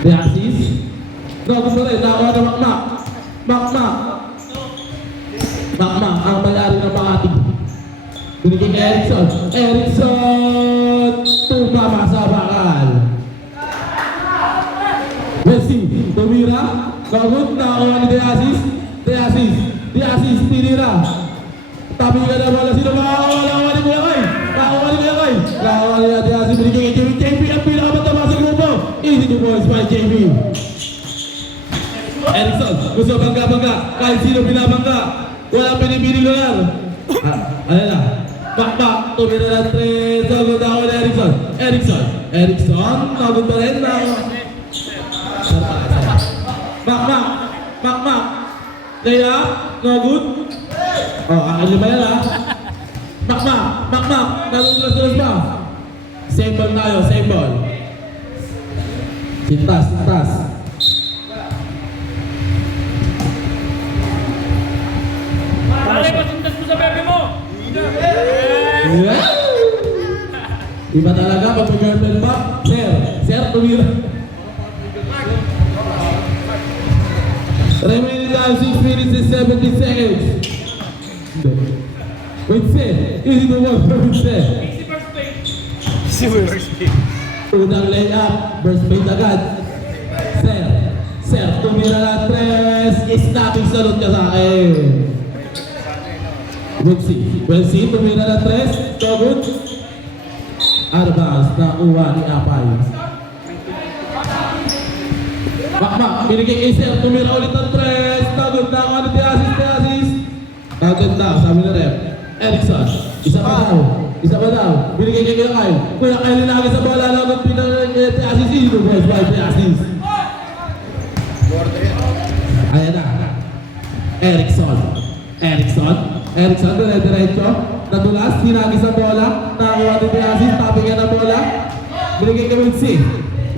The assist. No, gusto rin. Nakuha na Makmak. Makmak. Makmak, ang may-ari ng Makati. Binigay kay Erickson. Erickson! Tumama sa bakal. Messi, tumira. Gagod, nakuha ni The assist. The assist. The assist, tinira. Tapi ka na wala sino makakuha ni Kuya Kay. Nakakuha ni Kuya Kay. Nakakuha ni The assist. Binigay kay JB. JB ang pinakamatama sa grupo. Easy to boys by JB. Erickson, gusto bangga-bangga. Kahit sino binabangga. Walang pinipili lugar. Ayan na. Bakbak, tumira na 3. Sagod ako ni Erickson. Erickson. Erickson, sagod pa rin na. Bakbak. Bakbak. Kaya, no good. Oh, akali ba yan ha? Bakbak. Bakbak. Nalulas-lulas ba? Same ball tayo, same ball. Sintas, sintas. Pare, pasintas mo sa bebe mo! Iba talaga pag mag-girlfriend ba? Sir, tumira. Remaining time 6 minutes and 70 seconds. Wait, sir. Easy to work for me, sir. Easy first page. Unang layup, burst paint agad. Sir, tumira na 3. Snapping salute ka sa akin. Wensi, tumira na 3. So good. Arbas na uwa ni Apay. Makmak, binigay kay Sir, tumira ulit ng 3. Tagod na ako ni Tiasis. Tagod na, sabi na rep. Erickson, isa pa daw. Binigay kay Kuya Kyle. Kuya Kyle linagay sa bola, lagot pinag Tiasis. Ito boys by Tiasis. Ayan na. Erickson, dire-diretso. Nadulas, hinagi sa bola. Nakakuha ni Tiasis, tapping yan ang bola. Binigay kay Wensi.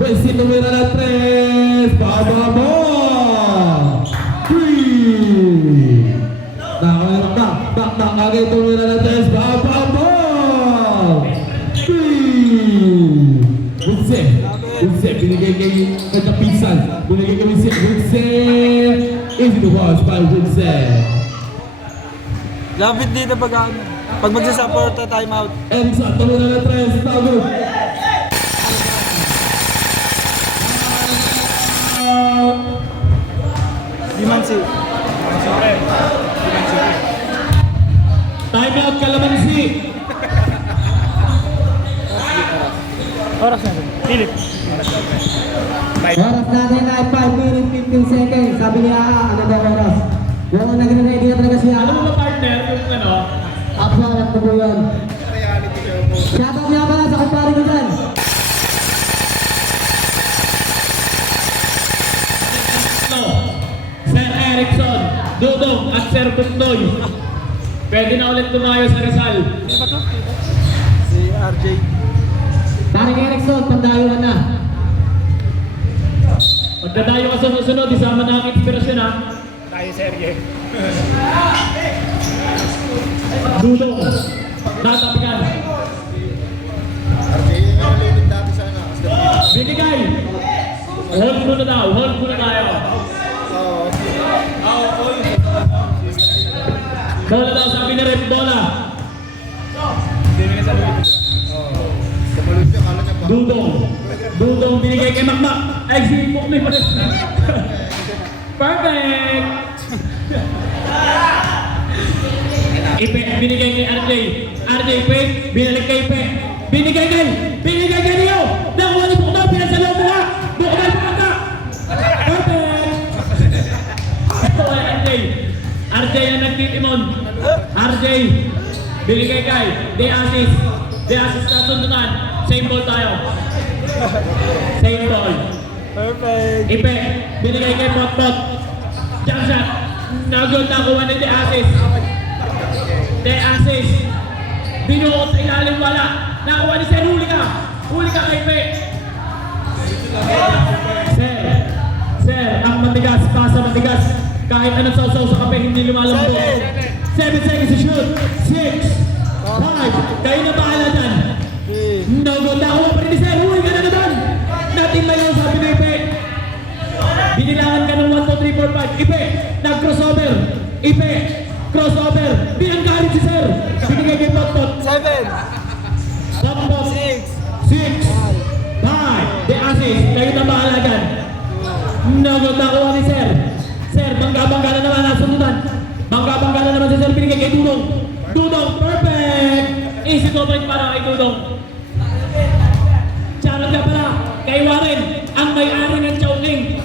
Wensi, tumira na 3. Baba mo! 3! Bakbak, agay tumira na 3. Baba mo! 3! Wensi, binigay kay Kapisan. Binigay kay Wensi. Easy to watch by Wensi. Lapit dito pag magsasupport na timeout. Erickson, tumira na 3. Tagod. Dimansi. Time out, Kalamansi. Oras natin. Philip. Oras natin ay 5 minutes 15 seconds. Sabi niya, ano daw oras? Yung nagre-ready na talaga siya. Alam mo ba partner, yung ano? Upload na po yun. Shoutout niya pala sa kumpare ko dyan. Sir Erickson, Dudong at Sir Buknoy. Pwede na ulit tumayo sa Rizal. Si RJ. Paring Erickson, pandayo ka na. Pagdadayo ka sa susunod, isama na ang inspirasyon ha. Tayo serye. Dudong, tatapikan. Binigay. Hold muna daw, hold muna tayo. Bola daw, sabi na rin, bola. Dudong binigay kay Makmak. Ay, si Puknoy pa rin. Perfect! Ipe, binigay kay RJ. RJ, Ipe, binalik kay Ipe. Binigay kay Rio. Nakuha ni Puknoy, pinasalo mo ka. Buknoy pa ka. Perfect! Ito ay RJ. RJ ang nagtitimon. RJ, binigay kay De assist. De assist na sundutan. Same ball tayo. Same ball. Perfect. Ipe, binigay kay Potpot. Jump shot. Nagod na kuha ni De assist. De assist. Binuot sa ilalim wala. Nakuha ni Sir, huli ka. Huli ka kay Ipe. Sir, ang matigas, pasa matigas. Kahit anong sausaw sa kape, hindi lumalambot. 7 seconds to shoot. 6, 5, kayo na bahala dyan. Nagod na kuha pa rin ni Sir, huli ka na naman. Ipe, crossover, di ang galit si Sir. Binigay kay Potpot. 7, Potpot, 6, 6, 5, the assist, kayo na bahala dyan. Nagot na kuha ni Sir. Sir, bangga-bangga na naman ang sundutan. Bangga-bangga na naman si Sir, binigay kay Dudong. Dudong, perfect! Easy to point para kay Dudong. Charot ka pala, kay Warren, ang may-ari ng Chowking.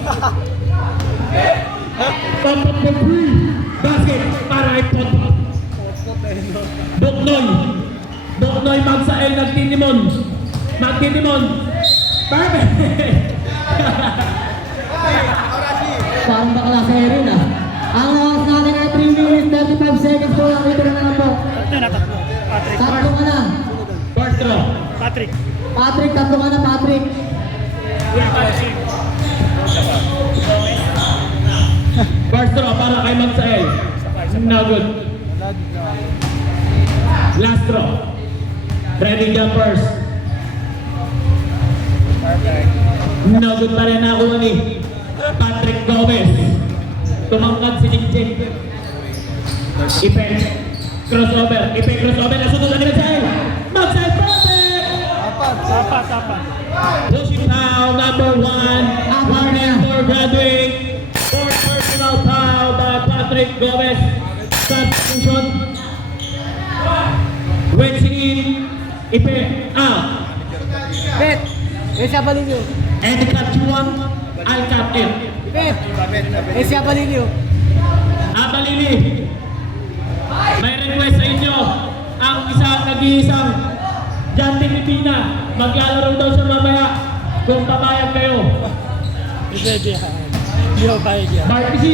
Potpot for free. Basket para kay Potpot. Buknoy. Buknoy magsael nagtinimon. Magtinimon. Perfect! Parang bakla sa Erin ah. Ang oras natin ay 3 minutes 35 seconds po. Nakita na naman po. Tatlo ka na. First row. Patrick. Patrick, tatlo ka na Patrick. First row para kay Magsael. No good. Last row. Ready jumpers. No good pa rin nakuha ni Patrick Gomez. Tumangkad si Jingjing. Ipe. Crossover. Ipe crossover. Nasunutan ni Magsael. Magsael perfect! Apat. Pushing foul number 1. Warning for graduate. Fourth personal foul by Patrick Gomez. Substitution. Wedging in. Ipe out. Bet. Siya Balilio. And cut you one. I'll cut it. Bet. Siya Balilio. Abalili. May request sa inyo. Ang isang nag-iisang John Pilipina. Maglalaro daw siya mamaya. Kung pabayag kayo. Pwede yan. Hindi ako bayad yan. Mark C.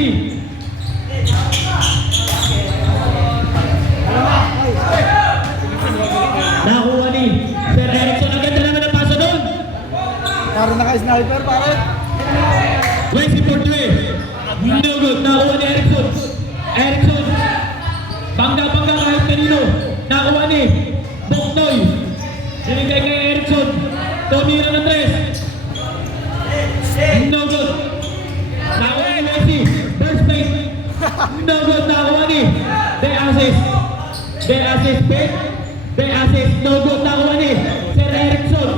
Nakuha ni Sir Erickson. Ang ganda naman ang paso doon. Parang naka-sniper, pare. Wesley Portue. No good. Nakuha ni Erickson. Erickson. Bangga-bangga kahit kanino. Nakuha ni Boknoy. Sinigay kay Erickson. Tomira ng 3. No good. Nakuha ni Messi. First plate. No good. Nakuha ni De Asis. De Asis pick. De Asis. No good. Nakuha ni Sir Erickson.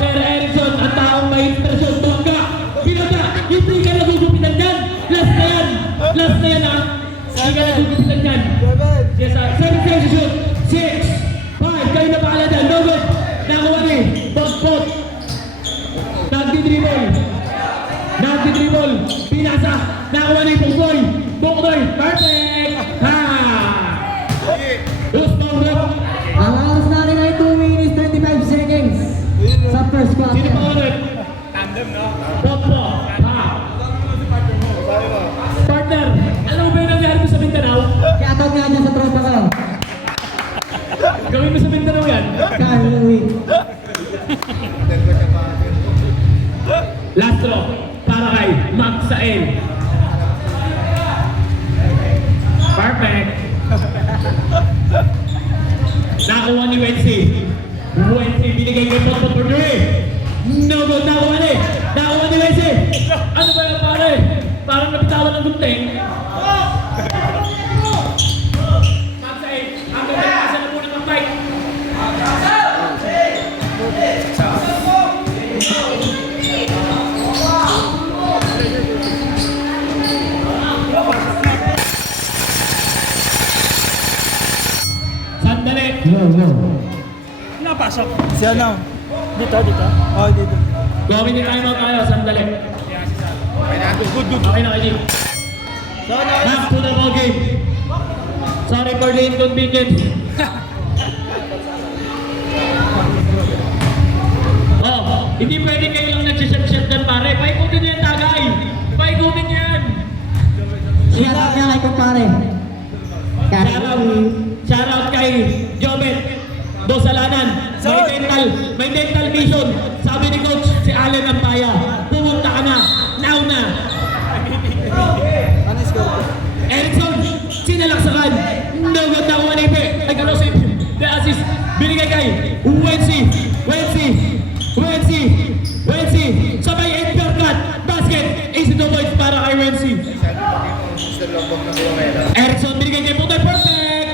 Sir Erickson, ang taong may impresyon. Bangga. Pinata. Hindi ka nagugupitan dyan. Last na yan. Last na yan ha. Hindi ka nagugupitan dyan. 7. Yes, 7 seconds to shoot. 6, 5, kayo na paala dyan. No good. Nakuha ni Potpot. Nagdi-dribble. Nagdi-dribble. Pinasa. Nakuha ni Buknoy. Buknoy. Perfect. Ha! Who's Bangga? Ang oras natin ay 2 minutes 35 seconds. Sa first Sino quarter. pa ulit? Tandem, no? Potpot. Ha! Partner, alam mo ba yung nangyari mo sa Mindanao? Kaya tawag nga dyan sa tropa ko. Gawin mo sa Mindanao yan. Kaya uwi. Last row, para kay Magsael. Perfect. Nakuha ni Wensi. Wensi, binigay kay Potpot for 3. No good, nakuha ni. Nakuha ni Wensi. Ano ba yung pare? Parang napitawan ng gunting. Magsael, ang ganda kasi na muna ng mic. Sandali. No. Napasok. Si ano? Dito. Oh, dito. Gawin din tayo tayo, sandali. Okay na kayo. Back to the ball game. Sorry for the inconvenience. Oh, hindi pwede kayo lang nagsishot-shot dyan pare. Paikutin niyo yan tagay. Paikutin niyo yan. Shoutout nga kay kumpare. Shoutout kay Jobet Dosalanan. May dental vision. Sabi ni coach si Allen Ampaya, pumunta ka na. Now na. Ano score ko? Erickson, sinalaksakan. No good na kuha ni Ipe. Ay, kalosin. The assist. Binigay kay Wensi. Sabay uppercut. Basket. Easy to points para kay Wensi. Erickson, binigay kay Buknoy. Perfect!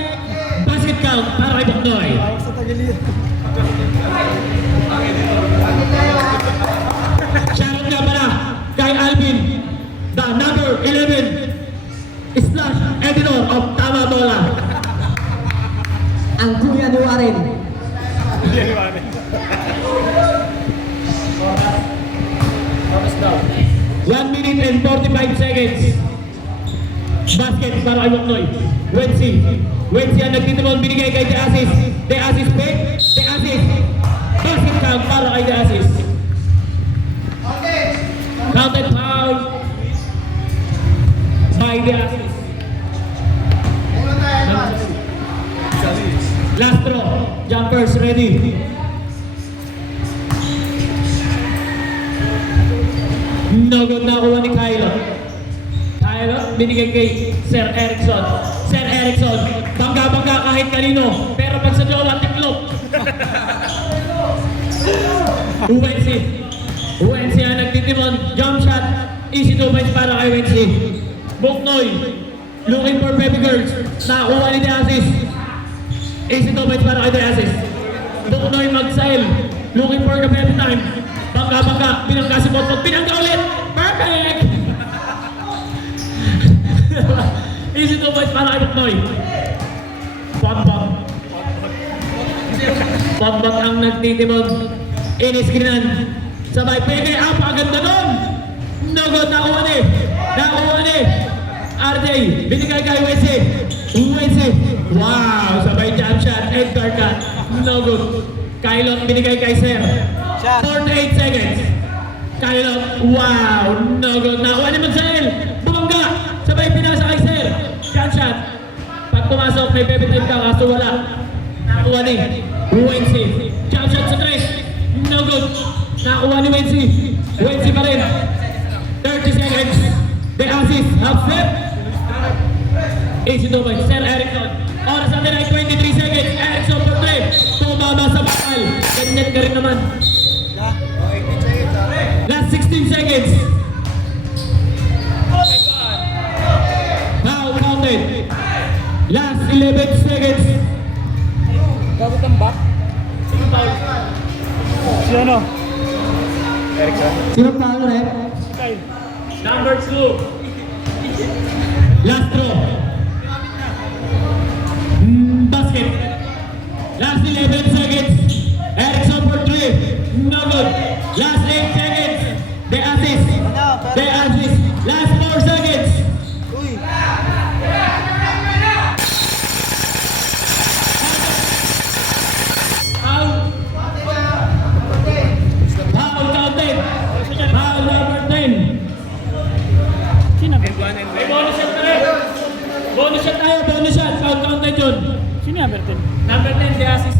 Basket count para kay Buknoy. Tawag sa tagiliid. Shoutout nga pala kay Alvin, the number 11 slash editor of Tama Bola. Ang Julian ni Warren. 1 minute and 45 seconds. Basket para kay Buknoy. Wensi ang nagtitimon, binigay kay De Asis. De Asis pick. De Asis. Basket count para kay De Asis. Counted foul by De Asis. Last throw. Jumpers ready. No good na kuha ni Kylo. Kylo, binigay kay Sir Erickson. Sir Erickson, bangga-bangga kahit kanino. Pero pag sa jowa, tiklop. Wensi ang nagtitimon. Jump shot. Easy to points para kay Wensi. Buknoy, looking for baby girls. Nakakuha ni De Asis. Easy to points para kay De Asis. Buknoy mag-sail. Looking for the baby time. Bangga-bangga, binangga si Botbot, binangga ulit! Perfect! Easy to points para kay Buknoy. Bambang ang nagtitimon. Iniskrinan. Sabay, pwede, paganda nun! No good, nakuha ni! RJ, binigay kay Wensi. Wow! Sabay jump shot, Edgar cut. No good. Kylon, binigay kay Sir. 48 seconds. Kylon, wow! No good. Nakuha ni Magsael. Bumangga. Sabay pinasa kay Sir. Jump shot. Pag pumasok, may baby time ka, kaso wala. Nakuha ni Wensi. Jump shot sa tres. No good. Nakuha ni Wensi. Wensi pa rin. 30 seconds. De Asis, half step. Easy to boy. Sir Erickson. Oras natin ay 23 seconds. Erickson for 3. Tumama sa bakal. Ganyan ka rin naman. Last 16 seconds. Now counted. Last 11 seconds. Gabot ang back. Si ano? Sino pa ano rin? Kyle. Number 2. Last throw. Basket. Last 11 seconds. Erickson for 3. No good. Last 8 seconds. De Asis. Last 4 seconds. Foul counted. Foul number 10. Sino? May bonus shot tayo. Bonus shot tayo. Bonus shot. Foul counted yun. Sino yung Bertin? Number 10, De Asis.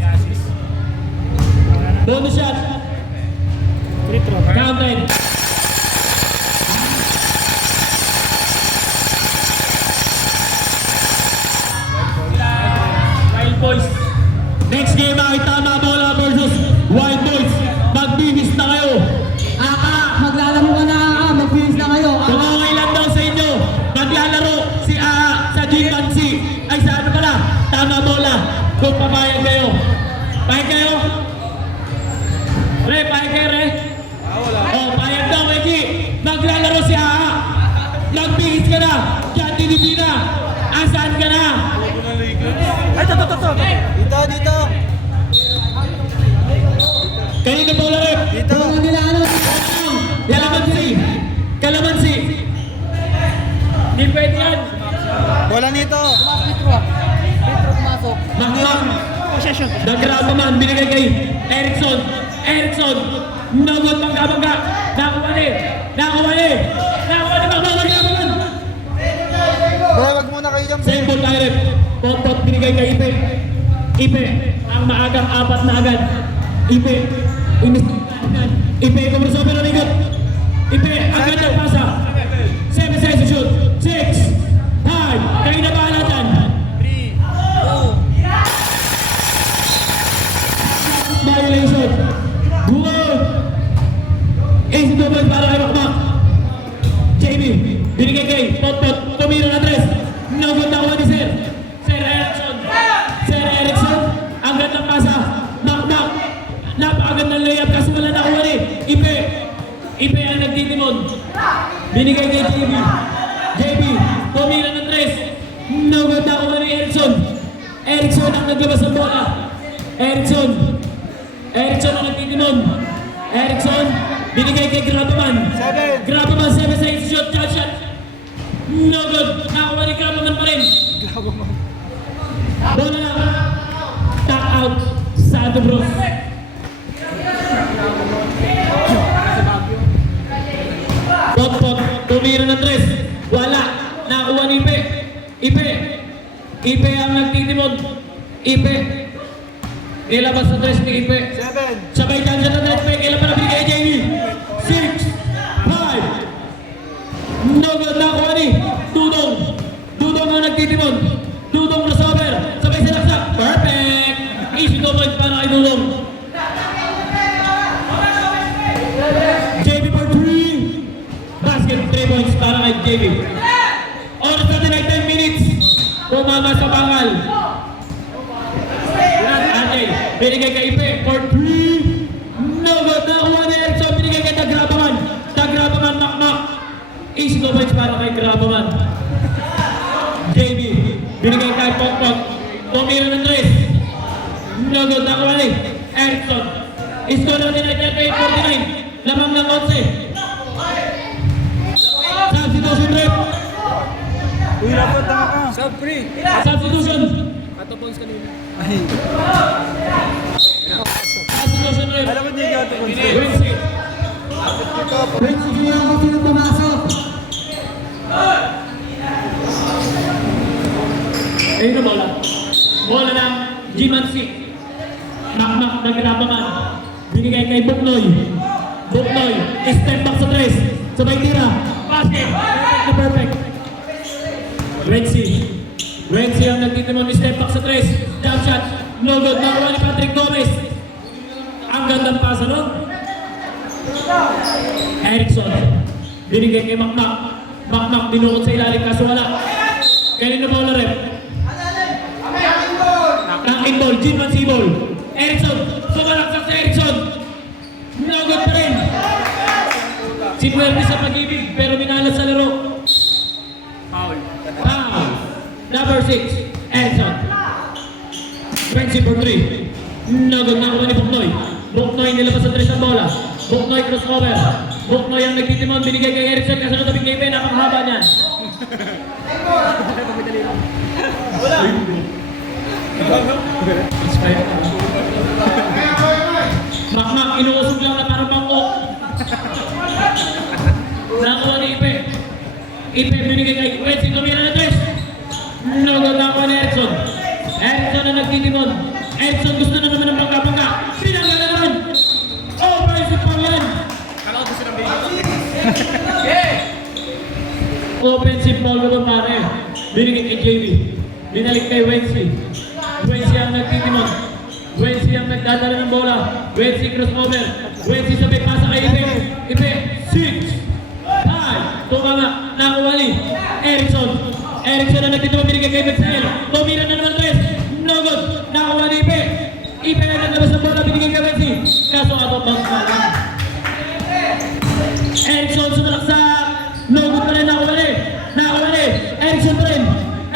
Bonus shot. Free throw. Counted. Wild Boys. Next game ay Tama Bola versus Wild Boys. Magbibis na kayo. Maglalaro ka na, mag-finish na kayo. Kung okay lang daw sa inyo, maglalaro si sa G-Fancy. Ay sa ano pala, Tama Bola. Kung papayag kayo. Payag kayo? Re, payag kayo, Re? Oh, payag daw, Eki. Maglalaro si AA. Nagbihis ka na. Diyan, Dilipina. Asan ka na? Ay, to. Dito. Kanino po ulit? Dito. Ano nila ano? Kalamansi. Di pwede yan. Bola nito. Petro pumasok. Mahmang. Possession. Nag-grab man. Binigay kay Erickson. Nagod bangga. Nakuha ni. Mahmang. Nag-grab man. Boy, wag muna kayo dyan. Same ball tayo rin. Pot binigay kay Ipe. Ang maagang 4 na agad. Ipe. Ipe, kumreso pero ligot. Ipe, agad ang pasa. 7 seconds to shoot. 6, 5, kayo na bahala dyan. 3, 2. Violation. Good. Ace to boys para kay Makmak. Jamie, binigay kay Pot, tumira na 3. Ipe ang nagtitimon. Binigay kay JB. JB, tumira ng 3. Nagod na ako ni Erickson. Erickson ang naglabas ng bola. Erickson ang nagtitimon. Erickson, binigay kay Grabaman. Grabaman, 7 sa shot, shot. Nagod, nakakuha ni Grabaman pa rin. Bola na. Tap out. Santo Bros. Pok, tumira ng 3. Wala. Nakakuha ni Ipe ang nagtitimon. Ipe. Nilabas ng 3 ni Ipe. 7. Sabay dyan siya ng 3. Kailan pa nabili kay JB? 6, 5. No good. Nakakuha ni Dudong. Dudong ang nagtitimon. Dudong crossover. Sabay sinaksak. Perfect. Easy 2 points para kay Dudong. JB for 3. Basket 3 points para kay JB. Oras natin ay 10 minutes. Pumama sa bangal. Atin, binigay kay Ipe for 3. No good. Nakuha ni Erickson. Binigay kay Tagrabaman. Tagrabaman, makmak. Easy 2 points para kay Grabaman. JB, binigay kay Pokpok. Tumira ng 3. No good. Nakuha ni Erickson. Score natin ay 49. Lamang ng 11. Substitution rep. Uy, dapat na ka. Sub-free. Substitution. Katapons kanina. Substitution rep. Alam mo hindi ka katapons. Wednesday. Friends, sige lang kung sino pumasok. Ayun na bola. Bola ng Gimansi. Makmak na Grabaman. Binigay kay Buknoy. Buknoy. Step back sa 3. Sabay tira. Basket. Perfect na perfect. Wednesday ang nagtitimon ni step back sa 3. Jump shot. No good. Nakuha ni Patrick Gomez. Ang gandang pasa, no? Erickson. Binigay kay Makmak. Makmak dinukot sa ilalim kaso wala. Kanina bola rep. Knocking ball. Gimansi ball. Erickson. Sumalaksak sa Erickson. No good pa rin. Si Puerte sa pag-ibig pero minalas sa laro. Foul. Number 6, Erickson. 20 for 3. Nagod na ni Buknoy. Buknoy nilabas sa 3 ang bola. Buknoy crossover. Buknoy ang nagtitimon. Binigay kay Erickson. Kasunod na bigay pa. Napakahaba niyan. Makmak, inuusog lang na parang bangkok. Nakuha ni Ipe. Ipe binigay kay Wednesday. Tumira na 3. Nagod na ni Erickson. Erickson na nagtitimon. Erickson gusto na naman ng bangka-bangka. Pinangga na naman. Offensive foul yan. Offensive foul naman pare. Binigay kay JB. Binalik kay Wednesday. Wednesday ang nagtitimon. Wednesday ang nagdadala ng bola. Wednesday crossover. Wednesday sabay pasa kay Ipe. Ipe, 6, 5. Tumama. Nakuha ni Erickson. Erickson na nagtitimon. Binigay kay Betsael. Tumira na naman 3. No good. Nakuha ni Ipe. Ipe na naglabas ng bola. Binigay kay Wednesday. Kaso ato bounce na lang. Erickson sumalaksak. No good pa rin. Nakuha ni Erickson pa rin.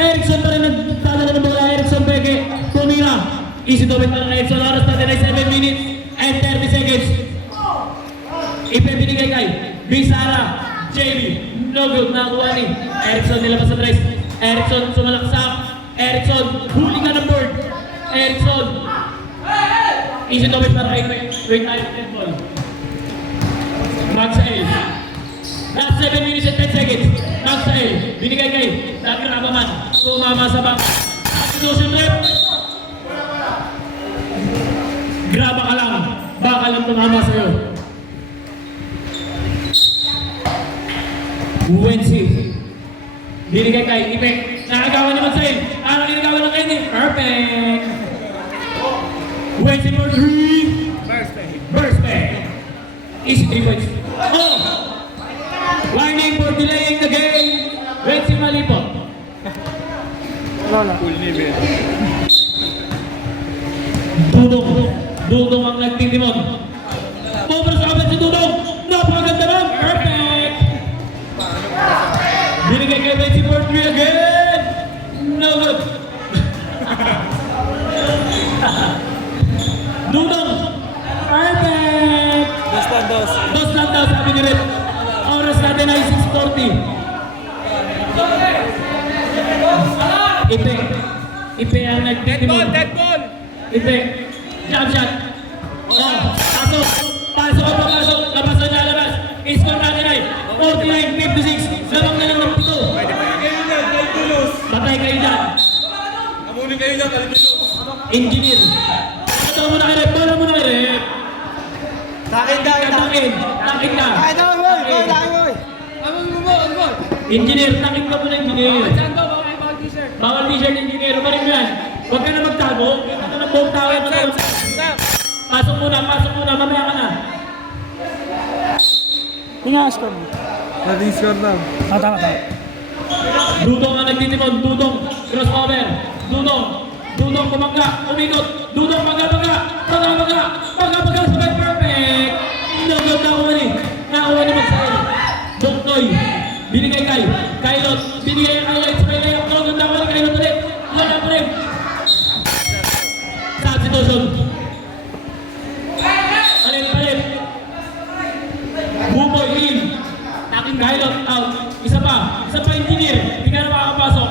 Erickson pa rin nagdadala ng bola. Erickson peke. Tumira. Easy to win para kay Erickson. Oras natin ay 7 minutes and 30 seconds. Ipe binigay kay Bisara. JB. No good. Nakuha ni Erickson nilabas sa 3. Erickson sumalaksak. Erickson. Huli ka ng board. Erickson. Easy to win para kay Wait tayo. Ball. Magsael. Last 7 minutes and 10 seconds. Magsael. Binigay kay Tagrabaman. Tumama sa back. Substitution rep. Graba ka lang. Baka lang tumama sa'yo. Wednesday. Binigay kay Ipe. Nakagawa naman sa'yo. Ang ginagawa ng kayo. Perfect. Wednesday for 3. Burst back. Easy 3 points. Oh! Warning for delaying the game. Wednesday malipot. Wala. Full level. Dudong ang nagtitimon. Pumara sa kapit si Dudong. napakaganda nun! Perfect! Binigay kay Betsy for 3 again! No good! Dudong! Perfect! Dos. Dos lang daw, sabi ni Red. Oras natin ay 6:40. Ipe ang nagtitimod. Dead ball! Ipe, jump shot. Oh, pasok. Pasok ang papasok. Labas na lalabas. Score natin ay 49-56. Lamang na lang ng pito. Patay kayo dyan. Amunin kayo dyan, Albinos! Engineer. Ito mo na kay Rep. Bola mo na kay Rep. Takin Takin ka. Engineer, takin ka muna engineer. Bawal t-shirt engineer. Umarin mo yan. Huwag ka na magtago. Kita ka ng buong tao. Pasok muna. Mamaya ka na. Tingnan ang score mo. Nating score lang. Tama. Dudong ang nagtitimon. Dudong. Crossover. Dudong kumangga. Umikot. Dudong maga. Sabay perfect. Nagod nakuha ni Magsail. Doktoy. Binigay kay Kailot. Binigay kay Kailot. Sabay na yung nagod nakuha ni Kailot ulit. Wala pa rin. Substitution. Palit. Buboy in. Taking Kailot out. Isa pa engineer. Hindi ka na makakapasok.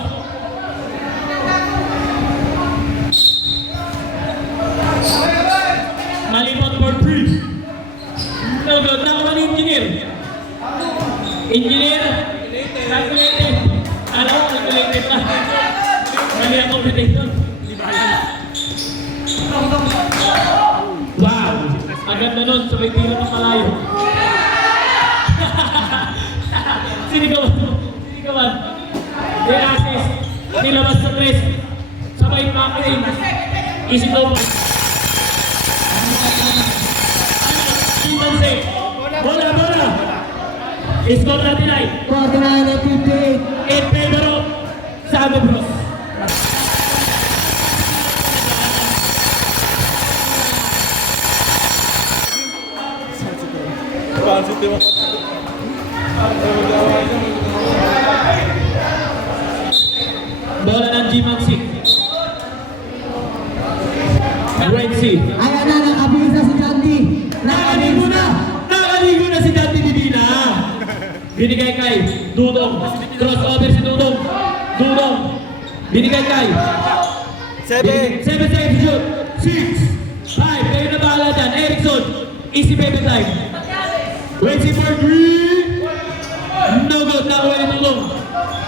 Malimot for 3. Nagod nakuha ni engineer. Calculated. Alam ko, calculated pa. Mali ang computation. Wow! Ang ganda nun, sabay tira ng malayo. Sinigawan. May assist. Nilabas sa press. Sabay pakirin. Isip daw mo. Bola! Score natin ay 49-58. in favor of Sago Bros. Positive. Bola ng G-Maxi. Red Sea. Ayan na, nakabisa si Jandy. Nakaligo na si Dante Divina. Binigay kay Dudong. Crossover si Dudong. Binigay kay 7 seconds shoot. 6, 5. Kayo na bahala dyan. Erickson. Easy baby time. Wednesday for 3. No good. Nakuha ni Dudong.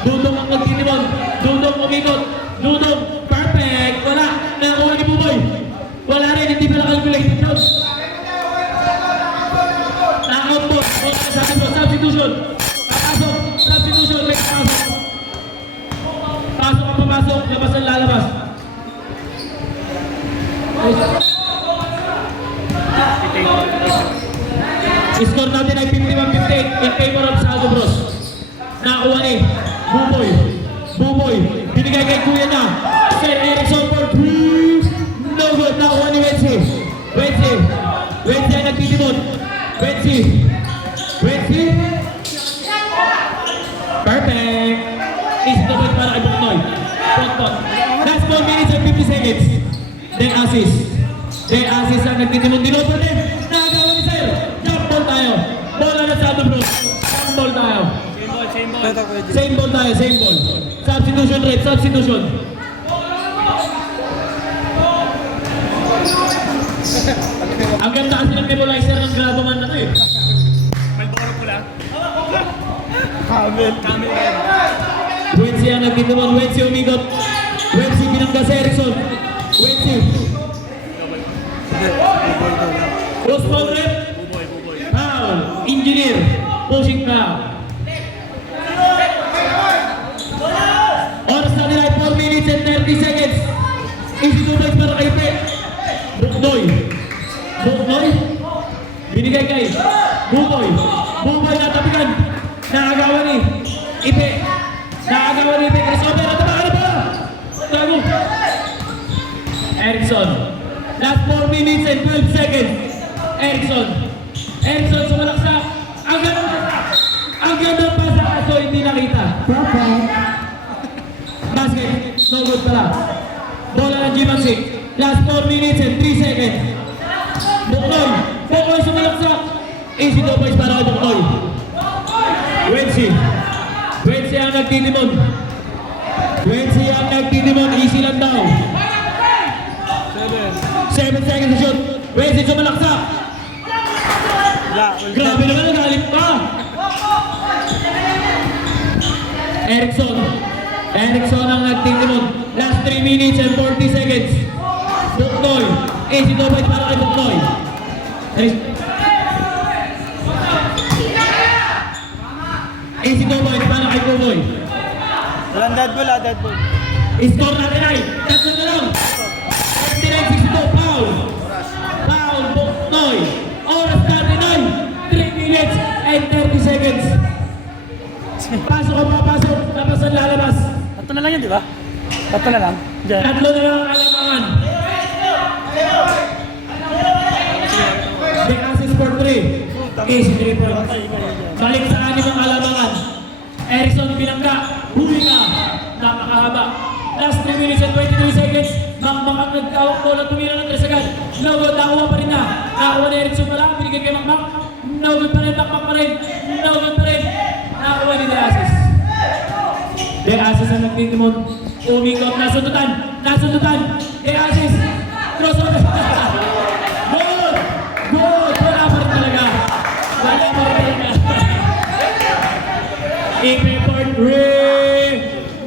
Dudong ang nagtitimon. Dudong umikot. Dudong. Perfect. Wala. Nakuha ni Buboy. Wala rin. Hindi pala calculated yun. Out po. Sabi po. Substitution. Substitution. May pasok. Pasok ang papasok. Labas ang lalabas. Score natin ay 51-58 in favor of Sago Bros. Nakuha ni Buboy. Binigay kay Kuya na. Sir Erickson for 3. No good. Nakuha ni Wednesday ang nagtitimon. Wednesday. Perfect. Easy to point para kay Buknoy. Pot. Last 4 minutes and 50 seconds. Then assist ang nagtitimon. Dinoper din. Nakagawa ni Sir. Jump ball tayo. Bola na Sago Bros. Jump ball tayo. Same ball. Substitution rate. Ang ganda kasi ng nebulizer ng Graboman na to eh. Malboro pula. Wednesday ang nagtitimon. Wednesday umikot. Wednesday binangga sa Erickson. Cross ball rep. Foul. Engineer. Pushing foul. Oras na nila ay 4 minutes and 30 seconds. Easy to play para kay Pep. Buknoy. Binigay kay Buboy natapigan. Nakagawa ni Ipe. Crossover. Ano ba? Tago. Erickson. Last 4 minutes and 12 seconds. Erickson sumalaksak. No good pala. Bola ng Gimansi. Last 4 minutes and 3 seconds. Buknoy. Buknoy sumalaksak. Easy 2 points para kay Buknoy. Wensi. Wensi ang nagtitimon. Wensi ang nagtitimon. Easy lang daw. 7 seconds to shoot. Wensi sumalaksak. Grabe naman, nagalit pa. Erickson. Erickson ang nagtitimon. Last 3 minutes and 40 seconds. Buknoy. Easy 2 points para kay Buknoy. Easy 2 points para kay Kuboy. Walang dead ball, dead ball. Score natin ay tatlo na lang. 39-62, foul. Foul, Buknoy. Oras natin ay 3 minutes and 30 seconds. Pasok o papasok, tapos ang lalabas. Tatlo na lang yun, di ba? Tatlo na lang. Diyan. Tatlo na lang ang alamangan. The assist for 3. Easy 3 points. Balik sa 6 ang alamangan. Erickson binangga. Huli ka. Napakahaba. Last 3 minutes and 23 seconds. Makmak ang nagkawak bola. Tumira ng 3 agad. No good. Nakuha pa rin na. Nakuha ni Erickson pala. Binigay kay Makmak. No good pa rin. Makmak pa rin. No good pa rin. Nakuha ni The Assist. The Assist ang nagtitimon. Umikot. Nasundutan. Nasundutan. The Assist. Crossover. Good. Good. Wala pa rin talaga. Wala pa rin talaga. Ipiport ring.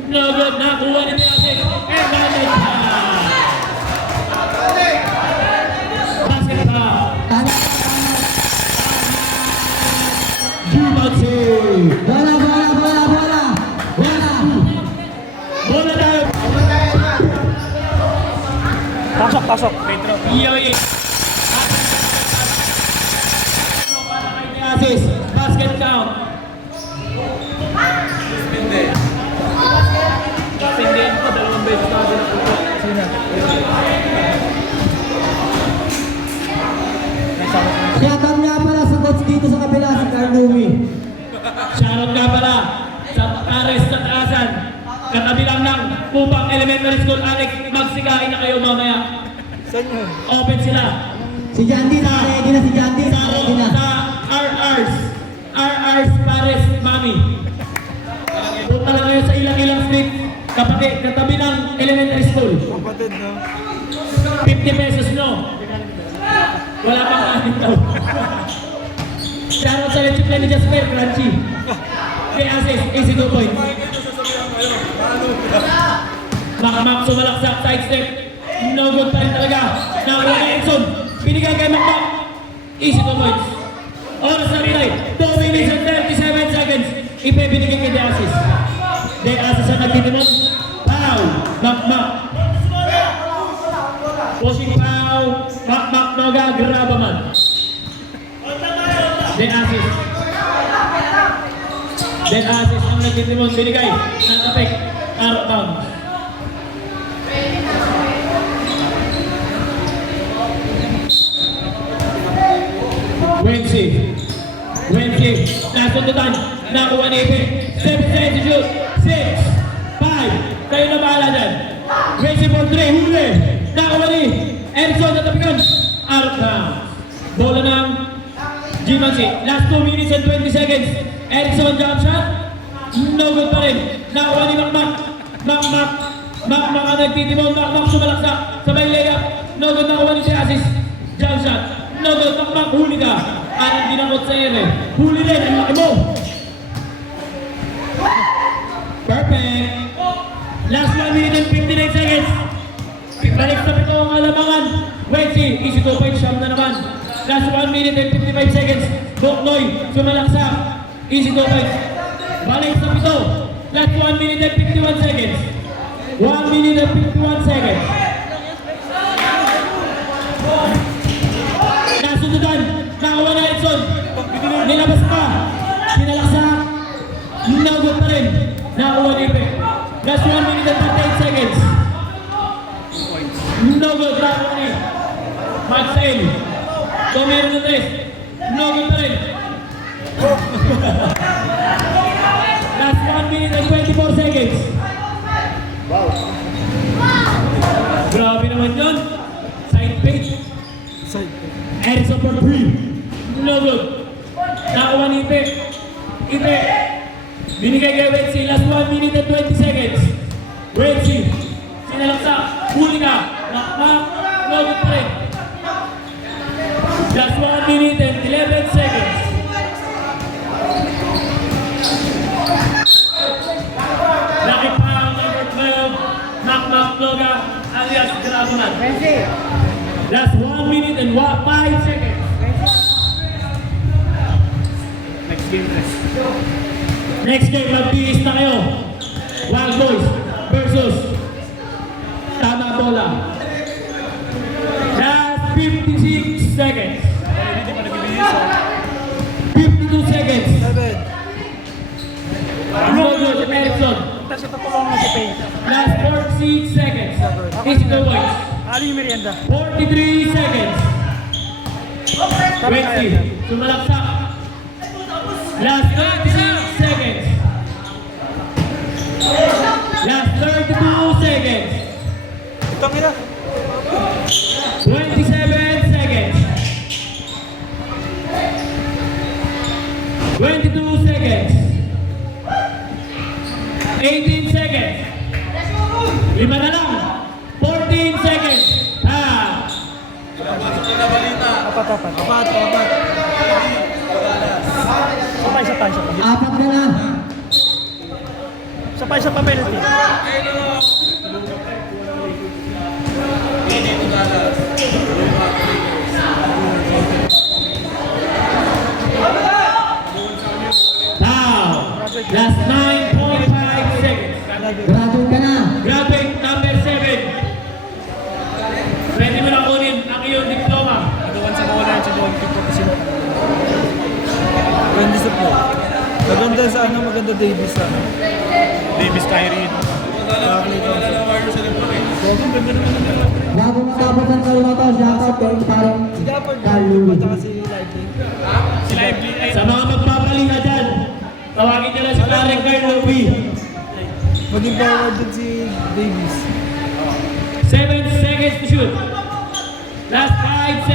No good. Nakuha ni The Assist. And manage na. Basket na. Gimansi. Bola, bola, bola, bola. Bola. Bola tayo. Pasok, pasok. Iyoy. Para kay The Assist. Basket count. Pindihan ko, 2 beses na din ako. Shoutout nga pala sa coach dito sa kabila, si Carlumi. Shoutout nga pala sa Pares sa Taasan. Katabi lang ng Pupang Elementary School. Alex, magsikain na kayo mamaya. Saan yun? Open sila. Si Jandy, naka-ready na si Jandy. Sa Naka-ready na. RR's Pares Mami. Punta lang kayo sa ilang street. Katabi ng elementary school. Kapatid, no? 50 pesos no. Wala pang anin daw. Shoutout sa lechip na ni Jasper, crunchy. The Assist, easy 2 points. Makmak sumalaksak, side step. No good pa rin talaga. Nakuha ni Erickson. Binigay kay Makmak. Easy 2 points. Oras na rin ay 2 minutes and 37 seconds. Ipibinigay kay The Assist. The Assist ang nagtitimon. Pow! Makmak. Pushing foul. Makmak magagraba man. The Assist. The Assist ang nagtitimon. Binigay. Natapik. Out of bounds. Wensi. Nasundutan. Nakuha ni Ipe. 7 seconds to shoot. 6, 5. Kayo na bahala dyan. Wensi for 3. Huli. Nakuha ni Erickson na tapikan. Out of bounds. Bola ng Gimansi. Last 2 minutes and 20 seconds. Erickson jump shot. No good pa rin. Nakuha ni Makmak. Makmak ang nagtitimon. Makmak sumalaksak. Sabay layup. No good, nakuha ni The Assist. Jump shot. No good. Makmak, huli ka. Anong dinamot sa iyo eh. Huli rin. Ang laki mo. Perfect. Last 1 minute and 59 seconds. Balik sa pito ang alamangan. Wensi, easy 2 points. Siyam na naman. Last 1 minute and 55 seconds. Buknoy, sumalaksak. Easy 2 points. Balik sa pito. Last 1 minute and 51 seconds. 1 minute and 51 seconds. Nasundutan. Nakawa na Erickson. Nilabas pa. Sinalaksak. Nagot pa rin. Nakawa ni Ipe. Last 1 minute and 38 seconds. No good. Nakawa ni Maxel. Tumiro na 3. No good pa rin. Last 1 minute and 24 seconds. Wow. Edison for 3. No good. Nakuha ni Ipe. Ipe. Binigay kay Wensi. Last 1 minute and 20 seconds. Wensi. Sinalaksa. Huli ka. Knock. No good pa rin. Just 1 minute and 11 seconds. Laki pa ang number 12. Knock Loga. Alias Grabonan. Just 1 minute and 5 seconds. Next game, mag-tiis na kayo. Wild Boys versus Tama Bola. Just 56 seconds. 52 seconds. Rogo Erickson. Tapos ito po lang si Pay. Last 46 seconds. Physical Boys. Ali yung merienda. 43 seconds. 20. Sumalaksak. Last 36 seconds. Last 32 seconds. Ito kira. 27 seconds. 22 seconds. 18 seconds. 5 na lang. 14 seconds. Apat. Sabay. Apat ka na. Sa penalty. Now, last 9.5 seconds. Graduate ka na. Graduate number 7. Pwede mo na kunin ang iyong diploma. Doon sa bola, sa doon tipo kasi. Maganda sa po. Maganda sa maganda Davis sa Davis Kyrie. Bago matapos ang kalma to, shoutout kay parang Carlo. Si Lively. Sa mga magpapalinga dyan, tawagin nyo lang si Karen Carlo B. Maging forward din si Davis. 7 seconds to shoot. Last 5 seconds.